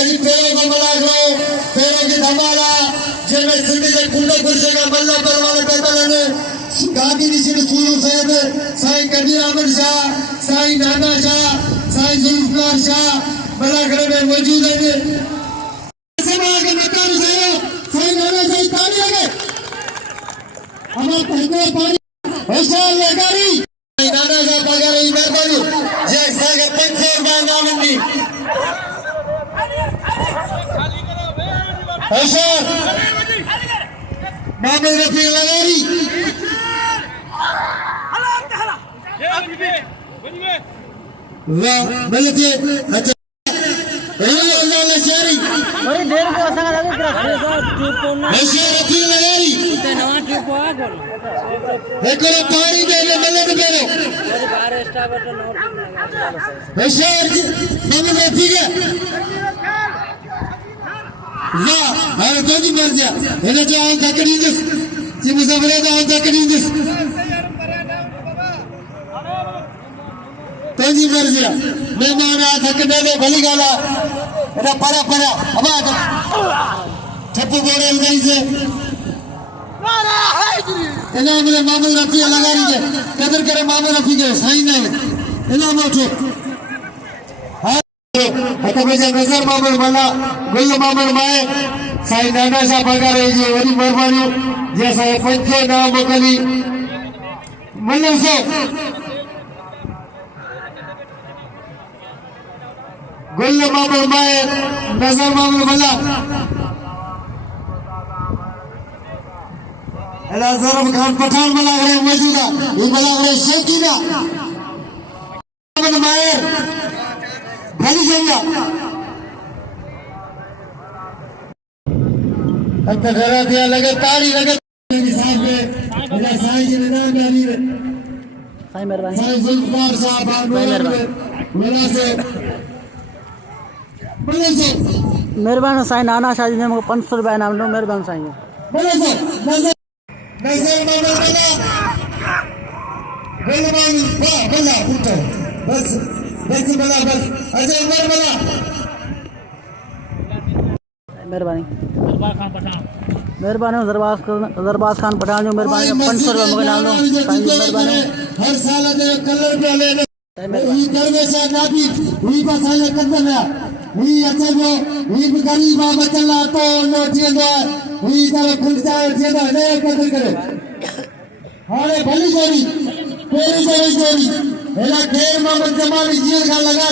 अॼु पहिरों को मिलायो पहिरों की धमाला जंहिंमें सिंध जे कुंड गुरजे का मल्ला परवान पैदल गांधी जी सिंध सूरू साहिब साईं कबीर अहमद शाह साईं नाना शाह साईं जुल्फकार शाह बलागढ़ में मौजूद है। समाज के मकान साईं नाना शाह ताली लगे हमारा पहले पानी होशियार लगारी साईं नाना शाह पगार ही मेहरबानी जय सागर 500 रुपए नामंदी होशियार मामले रफी लगारी वाह मिलती है अच्छा अल्लाह शहरी बड़ी देर को असंग लगे होशियार रफी लगारी इतना नवा ट्यूब आ गयो एक पानी दे ले मिलत बेरो मेरे बाहर स्टाफ तो नोट लगा होशियार मामले रफी के वाह अरे तो जी मर जा इन्हें जो आन तकड़ी दिस जी मुसाफिर तो आन तकड़ी दिस तो जी मर जा मेहमान आ थकने दे भली गाला इन्हें परा परा अब आ छप्पू बोले नहीं से इन्हें मेरे मामूल रफी लगा रही है कदर करे मामूल रफी के सही नहीं इन्हें मोटो हता बेजा नजर मामूल वाला गुल मामूल माए साईं नाना शाह पगार जी वरी मेहरबानी जैसा पंचो नाम मोकली मल्लो सो गुल मामूल माए नजर मामूल वाला एला जरम खान पठान बलागढ़ मौजूदा ये बलागढ़ शेखीना मामूल माए भली जंगा अंतर घरा दिया लगे ताली लगे साहब में मेरा साईं जी नाम गाली में साईं मेहरबानी साईं जुल्फकार साहब मेरा से बोले से मेहरबानी साईं नाना शाह जी ने मुझे 500 रुपए इनाम दो मेहरबानी साईं बोले से नजर नजर मामला बना मेहरबानी वाह बना उठो बस बस बना बस अजय उमर बना मेहरबानी मेहरबानी दरबार खान पठान जो मेहरबानी 500 रुपए मुझे नाम दो साईं मेहरबानी हर साल जो कलर पे ले ही दरवेशा नाबी ही बसाया कदम है ही अचो ही गरीब बचला तो नो थींदो ही तर खुलता थींदो ने कदर करे हाणे भली जोड़ी कोई जोड़ी एला खेर मोहम्मद जमाली जी का लगा